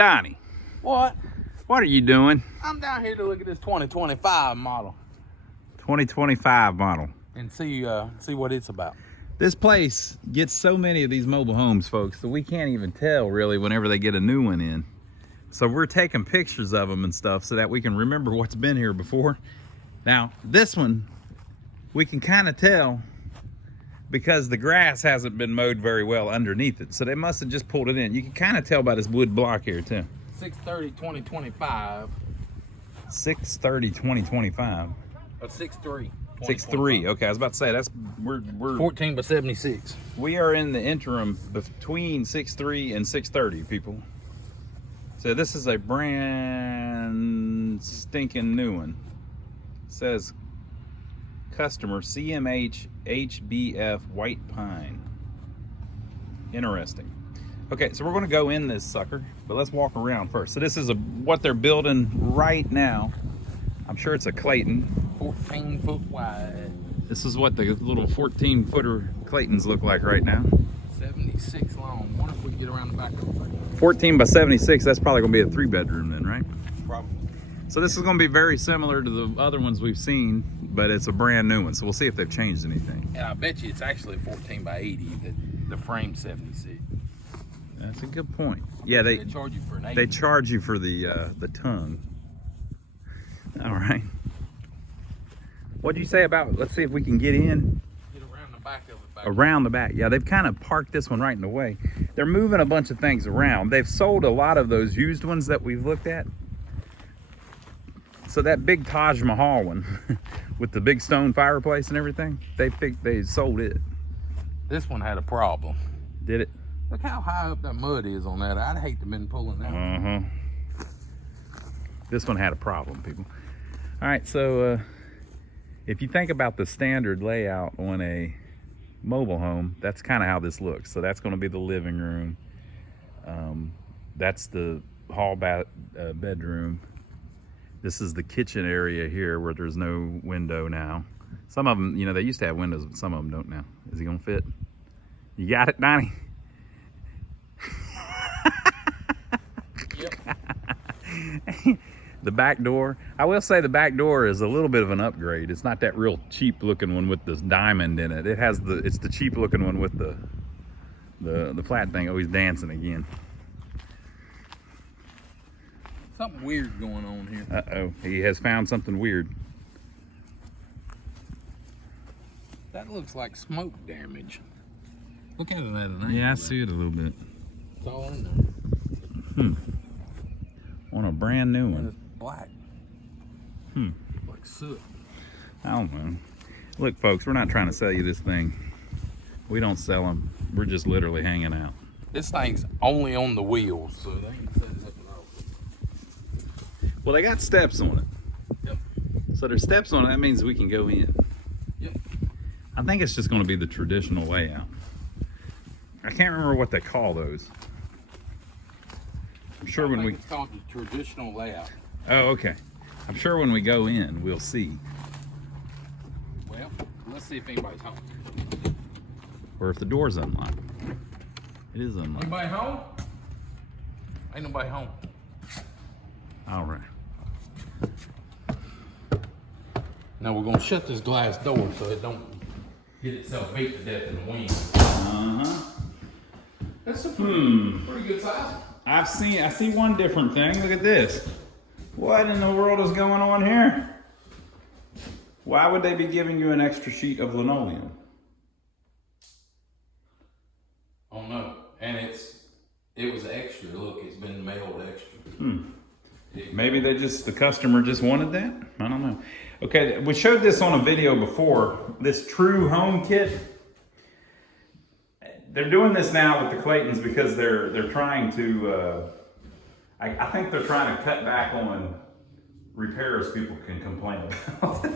Donnie, What? what are you doing? I'm down here to look at this 2025 model 2025 model. and see what it's about. This place gets so many of these mobile homes, folks, that we can't even tell really whenever they get a new one in. So we're taking pictures of them and stuff so that we can remember what's been here before. Now, this one, we can kind of tell because the grass hasn't been mowed very well underneath it. So they must have just pulled it in. You can kind of tell by this wood block here too. 6/30/2025. 6/30/2025. 6/3. 6/3. Okay, I was about to say we're 14 by 76. we are in the interim between 6/3 and 6/30, people. So this is a brand stinking new one. It says customer CMH HBF White Pine. Interesting. Okay, so we're going to go in this sucker, but let's walk around first. So this is what they're building right now. I'm sure it's a Clayton. 14 foot wide. This is what the little 14-footer Claytons look like right now. 76 long. Wonder if we can get around the back of it. 14 by 76, that's probably going to be a 3-bedroom then, right? Probably. So this is going to be very similar to the other ones we've seen, but it's a brand new one. So we'll see if they've changed anything. And I bet you it's actually 14 by 80. The frame's 76. That's a good point. Yeah, they charge you for an 80. They charge you for the tongue. All right. What did you say about? Let's see if we can get in. Get around the back of it. Around the back. Yeah, they've kind of parked this one right in the way. They're moving a bunch of things around. They've sold a lot of those used ones that we've looked at. So that big Taj Mahal one with the big stone fireplace and everything, they sold it. This one had a problem. Did it? Look how high up that mud is on that. I'd hate to have been pulling that. This one had a problem, people. All right, so if you think about the standard layout on a mobile home, that's kind of how this looks. So that's going to be the living room. That's the hall bedroom. This is the kitchen area here where there's no window now. Some of them, you know, they used to have windows, but some of them don't now. Is he gonna fit? You got it, Donnie? Yep. The back door. I will say the back door is a little bit of an upgrade. It's not that real cheap looking one with this diamond in it. It's the cheap looking one with the flat thing. Oh, he's dancing again. Something weird going on here. Uh-oh, he has found something weird. That looks like smoke damage. Look at it at an angle. Yeah, I see it a little bit. It's all in there. On a brand new And one. it's black. Like soot. I don't know. Look, folks, we're not trying to sell you this thing. We don't sell them. We're just literally hanging out. This thing's only on the wheels, so they ain't set it up at all. Well, they got steps on it. Yep. So there's steps on it. That means we can go in. Yep. I think it's just going to be the traditional layout. I can't remember what they call those. I'm sure when we... It's called the traditional layout. Oh, okay. I'm sure when we go in, we'll see. Well, let's see if anybody's home. Or if the door's unlocked. It is unlocked. Anybody home? Ain't nobody home. All right. Now we're gonna shut this glass door so it don't get itself beat to death in the wind. That's a pretty good size. I see one different thing. Look at this. What in the world is going on here? Why would they be giving you an extra sheet of linoleum? Oh no, and it was extra. Look, it's been mailed extra. Maybe the customer just wanted that? I don't know. Okay, we showed this on a video before. This True Home Kit. They're doing this now with the Claytons because they're trying to, I think they're trying to cut back on repairs people can complain about.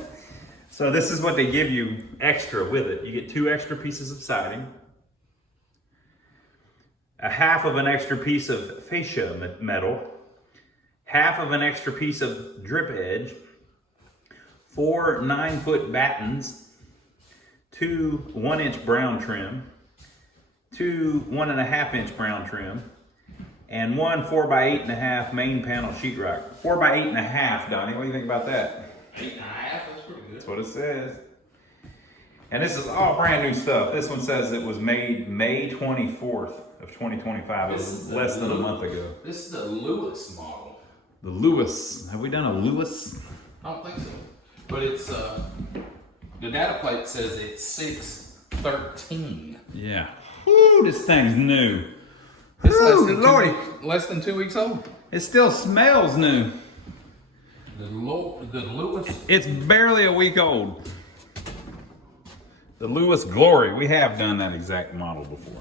So this is what they give you extra with it. You get 2 extra pieces of siding, a half of an extra piece of fascia metal, half of an extra piece of drip edge, 4 9-foot battens, 2 1-inch brown trim, 2 1.5-inch brown trim, and one 4x8.5 main panel sheetrock. 4x8.5, Donnie. What do you think about that? 8.5, that's pretty good. That's what it says. And this is all brand new stuff. This one says it was made May 24th of 2025. It was less than a month ago. This is the Lewis model. The Lewis. Have we done a Lewis? I don't think so. But it's, the data plate says it's 613. Yeah. Woo, this thing's new. It's Lordy. less than 2 weeks old. It still smells new. The Lewis. It's barely a week old. The Lewis Glory. We have done that exact model before.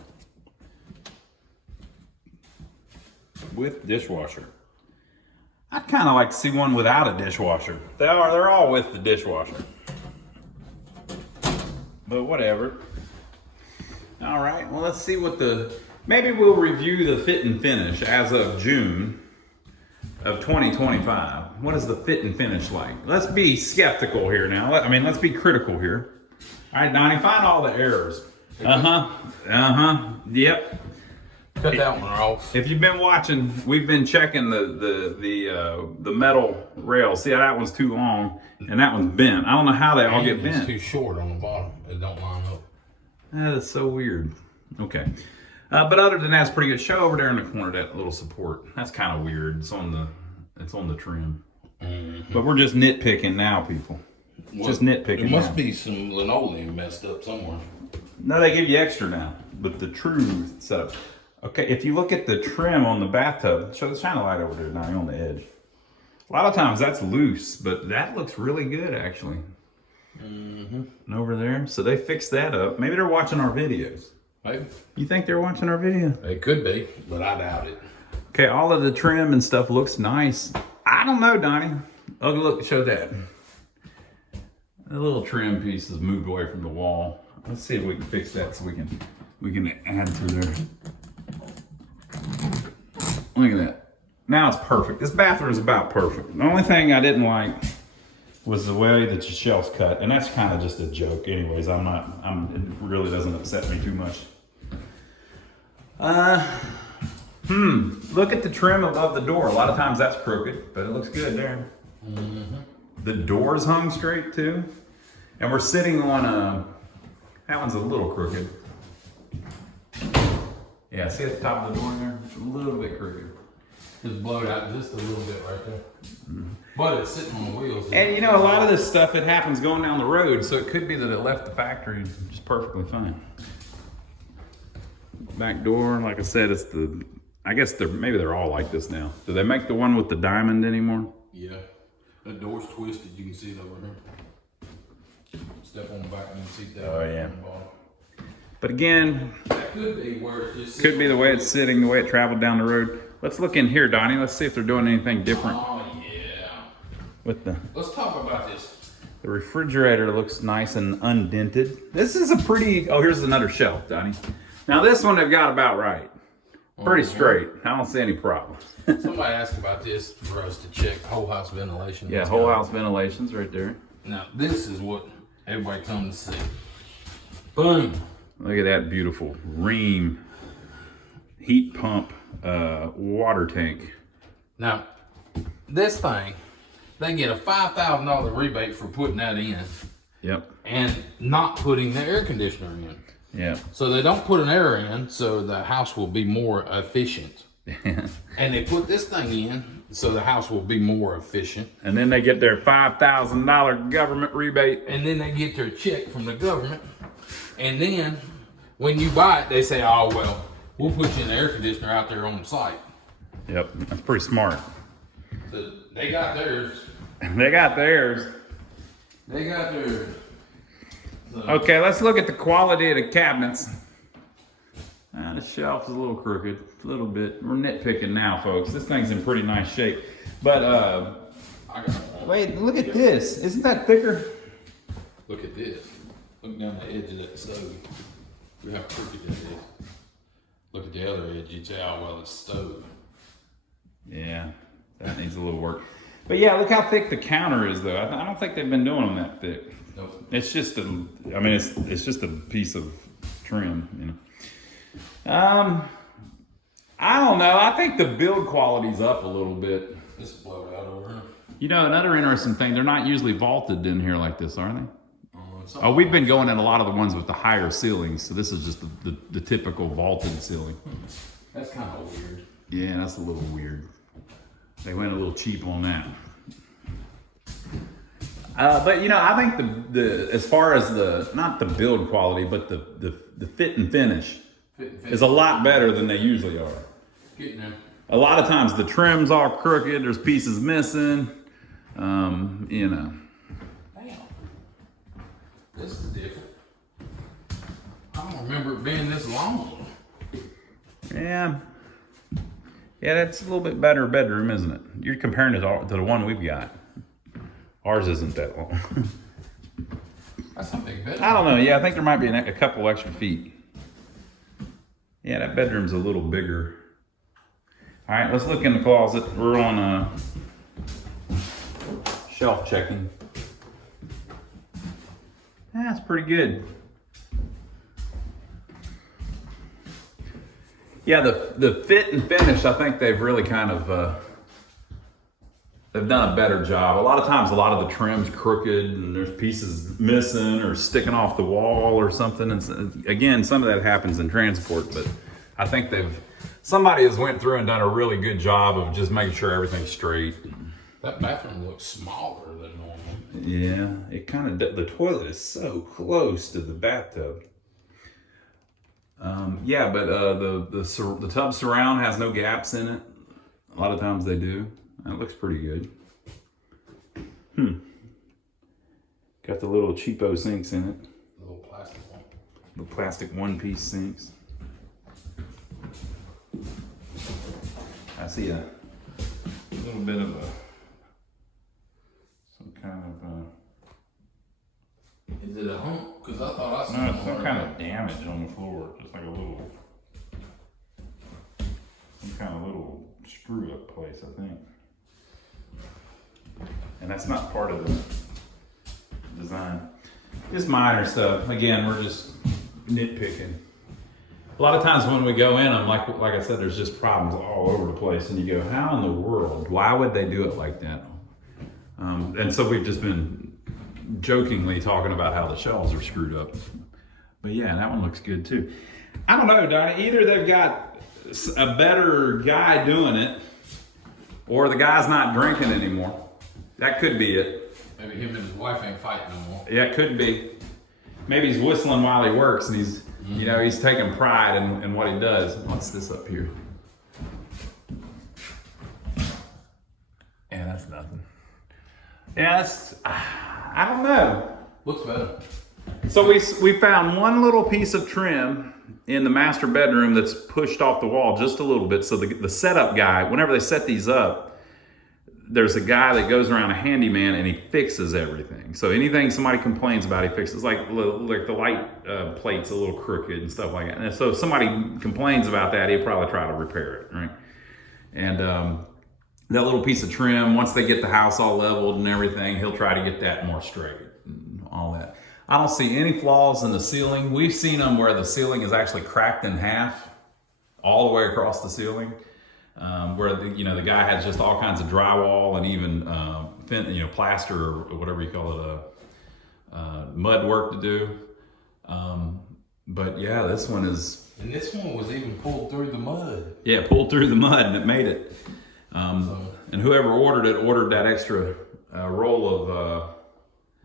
With dishwasher. I'd kind of like to see one without a dishwasher. They're all with the dishwasher. But whatever. All right, well, let's see what maybe we'll review the fit and finish as of June of 2025. What is the fit and finish like? Let's be skeptical here now. Let's be critical here. All right, Donnie, find all the errors. Yep. Cut that one off. If you've been watching, we've been checking the metal rail. See how that one's too long and that one's bent. I don't know how they all get bent. It's too short on the bottom. It don't line up. That is so weird. Okay. But other than that, it's pretty good. Show over there in the corner that little support. That's kind of weird. It's on the trim. Mm-hmm. But we're just nitpicking now, people. Well, just nitpicking. There must now. be some linoleum messed up somewhere. No, they give you extra now. But the true setup. Okay, if you look at the trim on the bathtub, shine a light over there, now on the edge. A lot of times that's loose, but that looks really good actually. Mm-hmm. And over there, so they fixed that up. Maybe they're watching our videos. Maybe. You think they're watching our video? They could be, but I doubt it. Okay, all of the trim and stuff looks nice. I don't know, Donnie. Oh, look, show that. The little trim piece is moved away from the wall. Let's see if we can fix that so we can add through there. Look at that. Now it's perfect. This bathroom is about perfect. The only thing I didn't like was the way that your shelf's cut, and that's kind of just a joke. Anyways, it really doesn't upset me too much. Look at the trim above the door. A lot of times that's crooked, but it looks good there. Mm-hmm. The door's hung straight too, and we're sitting on that one's a little crooked. Yeah, see at the top of the door there? It's a little bit crooked. Just blow it out just a little bit right there. Mm-hmm. But it's sitting on the wheels. And you know, a lot of this stuff, it happens going down the road, so it could be that it left the factory just perfectly fine. Back door, like I said, I guess maybe they're all like this now. Do they make the one with the diamond anymore? Yeah. The door's twisted, you can see it over here. Step on the back and you can see that. Oh, yeah. But again, that could be where it just could be the way it's sitting, the way it traveled down the road. Let's look in here, Donnie. Let's see if they're doing anything different. Oh yeah. Let's talk about this. The refrigerator looks nice and undented. This is a pretty. Oh, here's another shelf, Donnie. Now this one they've got about right. Pretty straight. I don't see any problems. Somebody asked about this for us to check whole house ventilation. Yeah, whole house ventilation's right there. Now this is what everybody comes to see. Boom. Look at that beautiful ream heat pump water tank. Now, this thing, they get a $5,000 rebate for putting that in. Yep. And not putting the air conditioner in. Yeah. So they don't put an air in, so the house will be more efficient. And they put this thing in, so the house will be more efficient. And then they get their $5,000 government rebate. And then they get their check from the government. And then when you buy it, they say, oh, well, we'll put you an air conditioner out there on the site. Yep, that's pretty smart. So they got theirs. They got theirs. They got theirs. So, okay, let's look at the quality of the cabinets. The shelf is a little crooked, a little bit. We're nitpicking now, folks. This thing's in pretty nice shape. But, wait, look at this. Isn't that thicker? look at this. Look down the edge of that stove. Look how crooked that is. Look at the other edge. You'd say, oh, well, it's stove. Yeah, that needs a little work. But yeah, look how thick the counter is, though. I don't think they've been doing them that thick. Nope. It's just it's just a piece of trim, you know. I don't know. I think the build quality's up a little bit. This is blowed out over here. You know, another interesting thing, they're not usually vaulted in here like this, are they? Oh, we've been going in a lot of the ones with the higher ceilings, so this is just the typical vaulted ceiling. That's kind of weird. Yeah, that's a little weird. They went a little cheap on that. But you know, I think the as far as not the build quality, but the fit and finish is a lot better than they usually are. Getting there. A lot of times the trim's all crooked, there's pieces missing, you know. Damn. This is different. I don't remember it being this long. Yeah. Yeah, that's a little bit better bedroom, isn't it? You're comparing it to the one we've got. Ours isn't that long. That's a big bedroom. I don't know. Yeah, I think there might be a couple extra feet. Yeah, that bedroom's a little bigger. All right, let's look in the closet. We're on shelf checking. That's pretty good. Yeah, the fit and finish, I think they've really kind of they've done a better job. A lot of times, a lot of the trim's crooked and there's pieces missing or sticking off the wall or something. And again, some of that happens in transport, but I think somebody has went through and done a really good job of just making sure everything's straight. That bathroom looks smaller than normal. Yeah, it kind of, the toilet is so close to the bathtub. Yeah, but the tub surround has no gaps in it. A lot of times they do. That looks pretty good. Got the little cheapo sinks in it. The little plastic one. The plastic one-piece sinks. I see a little bit of some kind of Is it a hump? Because I thought I saw no, it's some kind of damage on the floor. Just like some kind of little screw-up place, I think. And that's not part of the design. Just minor stuff. Again, we're just nitpicking. A lot of times when we go in them, like I said, there's just problems all over the place, and you go, how in the world? Why would they do it like that? And so we've just been jokingly talking about how the shelves are screwed up. But yeah, that one looks good too. I don't know, Donnie. Either they've got a better guy doing it, or the guy's not drinking anymore. That could be it. Maybe him and his wife ain't fighting no more. Yeah, it could be. Maybe he's whistling while he works, and he's, you know, he's taking pride in what he does. What's this up here? Yeah, that's nothing. Yeah, that's, I don't know. Looks better. So we found one little piece of trim in the master bedroom that's pushed off the wall just a little bit. So the setup guy, whenever they set these up, there's a guy that goes around, a handyman, and he fixes everything. So anything somebody complains about, he fixes. Like the light plate's a little crooked and stuff like that. And so if somebody complains about that, he'll probably try to repair it, right? And that little piece of trim, once they get the house all leveled and everything, he'll try to get that more straight and all that. I don't see any flaws in the ceiling. We've seen them where the ceiling is actually cracked in half all the way across the ceiling. Where the guy has just all kinds of drywall and even plaster or whatever you call it, mud work to do. But yeah, this one is. And this one was even pulled through the mud. Yeah, pulled through the mud and it made it. And whoever ordered that extra roll of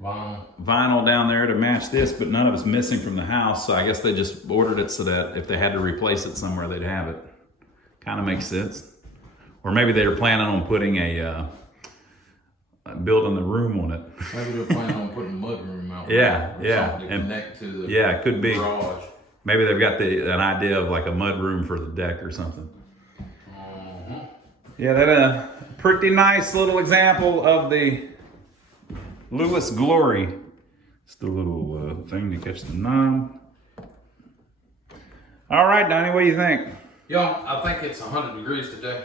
vinyl down there to match this, but none of it's missing from the house. So I guess they just ordered it so that if they had to replace it somewhere, they'd have it. Kind of makes sense. Or maybe they were planning on putting building the room on it. Maybe they're planning on putting a mud room out. Yeah. To connect to the it could be. garage. Maybe they've got an idea of like a mud room for the deck or something. Yeah, that pretty nice little example of the Lewis Glory. It's the little thing to catch the knob. All right, Donnie, what do you think? Y'all, I think it's 100 degrees today.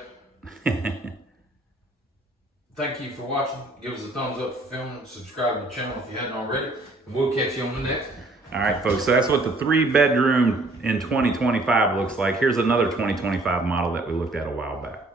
Thank you for watching. Give us a thumbs up for filming. Subscribe to the channel if you hadn't already. And we'll catch you on the next one. All right, folks, so that's what the 3-bedroom in 2025 looks like. Here's another 2025 model that we looked at a while back.